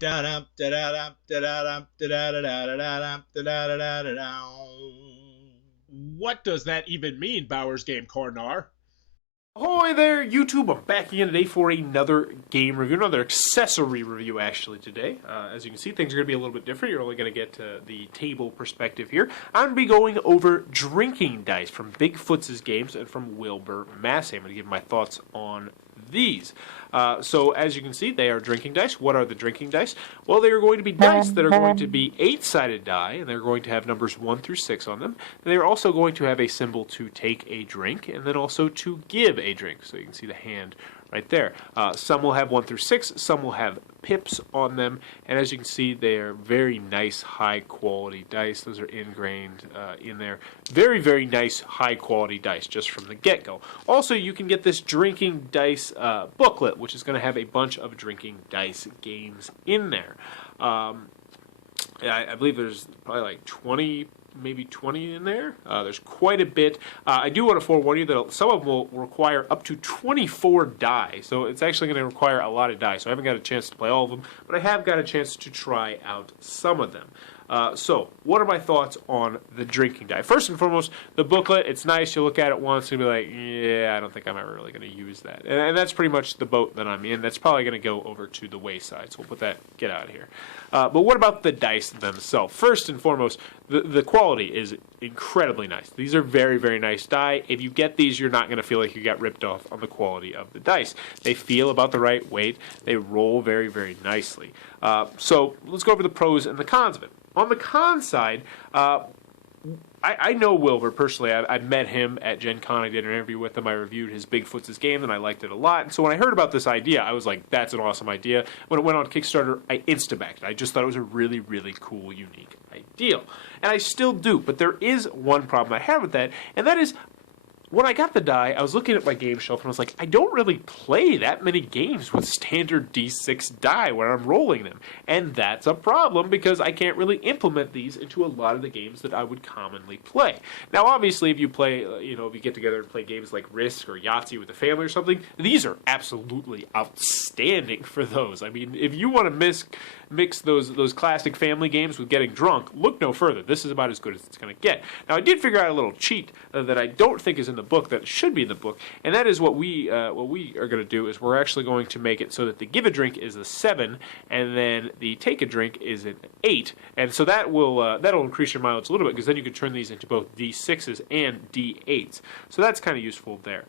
Da-dum, da-da-dum, da-da-dum, da-da-da-da-da-dum, da-da-da-da-da-dum. What does that even mean, Bowers Game Corner? Ahoy there, YouTube! I'm back again today for another game review, another accessory review actually today. As you can see, things are going to be a little bit different. You're only going to get the table perspective here. I'm going to be going over drinking dice from Bigfoots' games and from Wilbur Massey. I'm going to give my thoughts on these. So as you can see, they are drinking dice. What are the drinking dice? Well, they are going to be dice that are going to be 8-sided die, and they're going to have numbers 1 through 6 on them. And they're also going to have a symbol to take a drink, and then also to give a drink. So you can see the hand right there. Some will have 1 through 6, some will have pips on them, and as you can see, they are very nice, high-quality dice. Those are ingrained in there. Very, very nice, high-quality dice just from the get-go. Also, you can get this drinking dice booklet, which is going to have a bunch of drinking dice games in there. I believe there's probably like 20, maybe 20 in there. There's quite a bit. I do want to forewarn you that some of them will require up to 24 die, so it's actually going to require a lot of die. So I haven't got a chance to play all of them, but I have got a chance to try out some of them. So, what are my thoughts on the drinking die? First and foremost, the booklet, it's nice. You look at it once and be like, yeah, I don't think I'm ever really going to use that. And that's pretty much the boat that I'm in. That's probably going to go over to the wayside. So we'll put that, get out of here. But what about the dice themselves? First and foremost, the quality is incredibly nice. These are very, very nice die. If you get these, you're not going to feel like you got ripped off on the quality of the dice. They feel about the right weight. They roll very, very nicely. So let's go over the pros and the cons of it. On the con side, I know Wilbur personally. I met him at Gen Con. I did an interview with him. I reviewed his Bigfoots' game, and I liked it a lot. And so when I heard about this idea, I was like, that's an awesome idea. When it went on Kickstarter, I insta-backed it. I just thought it was a really, really cool, unique idea. And I still do. But there is one problem I have with that, and that is, when I got the die, I was looking at my game shelf and I was like, I don't really play that many games with standard D6 die when I'm rolling them. And that's a problem because I can't really implement these into a lot of the games that I would commonly play. Now, obviously, if you play, if you get together and play games like Risk or Yahtzee with a family or something, these are absolutely outstanding for those. I mean, if you want to mix those classic family games with getting drunk, look no further. This is about as good as it's going to get. Now, I did figure out a little cheat that I don't think is in the book that should be in the book, and that is what we are going to do is we're actually going to make it so that the give a drink is a 7, and then the take a drink is an 8, and so that will that'll increase your mileage a little bit because then you can turn these into both D6s and D8s. So that's kind of useful there.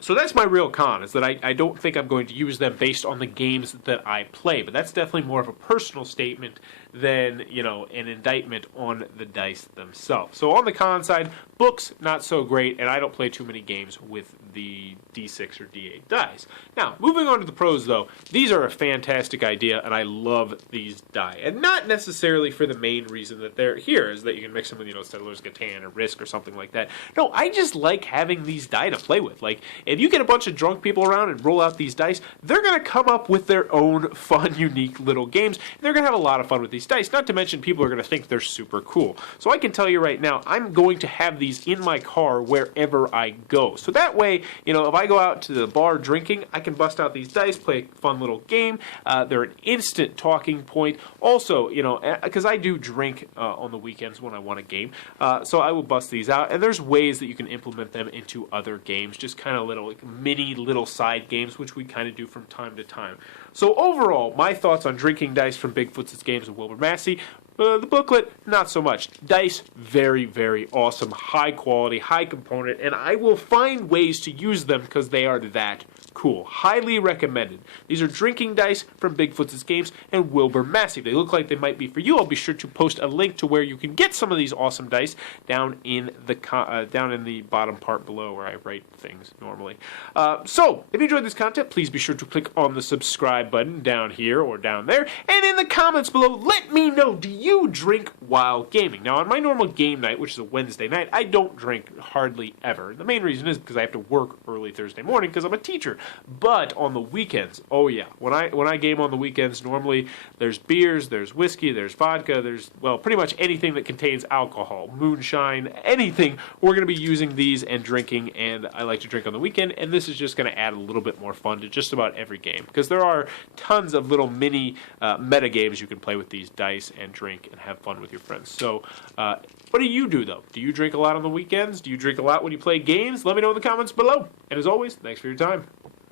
So that's my real con, is that I don't think I'm going to use them based on the games that I play. But that's definitely more of a personal statement than, an indictment on the dice themselves. So on the con side, books, not so great, and I don't play too many games with the D6 or D8 dice. Now, moving on to the pros, though, these are a fantastic idea, and I love these die. And not necessarily for the main reason that they're here, is that you can mix them with, Settlers Catan or Risk or something like that. No, I just like having these die to play with. Like, if you get a bunch of drunk people around and roll out these dice, they're going to come up with their own fun, unique little games, and they're going to have a lot of fun with these dice. Not to mention, people are going to think they're super cool. So I can tell you right now, I'm going to have these in my car wherever I go. So that way, if I go out to the bar drinking, I can bust out these dice, play a fun little game. They're an instant talking point. Also, because I do drink on the weekends when I want a game, so I will bust these out. And there's ways that you can implement them into other games, just kind of mini little side games, which we kind of do from time to time. So overall, my thoughts on drinking dice from Bigfoots' games of Wilbur Massey. The booklet, not so much. Dice, very, very awesome. High quality, high component, and I will find ways to use them because they are that cool. Highly recommended. These are drinking dice from Bigfoots' games and Wilbur Massey. They look like they might be for you. I'll be sure to post a link to where you can get some of these awesome dice down in the bottom part below where I write things normally. So, if you enjoyed this content, please be sure to click on the subscribe button down here or down there. And in the comments below, let me know, do you drink while gaming? Now, on my normal game night, which is a Wednesday night, I don't drink hardly ever. The main reason is because I have to work early Thursday morning because I'm a teacher. But on the weekends, oh yeah, when I game on the weekends, normally there's beers, there's whiskey, there's vodka, there's, well, pretty much anything that contains alcohol, moonshine, anything. We're going to be using these and drinking, and I like to drink on the weekend, and this is just going to add a little bit more fun to just about every game, because there are tons of little mini meta games you can play with these dice and drink and have fun with your friends. So what do you do, though? Do you drink a lot on the weekends? Do you drink a lot when you play games? Let me know in the comments below. And as always, thanks for your time.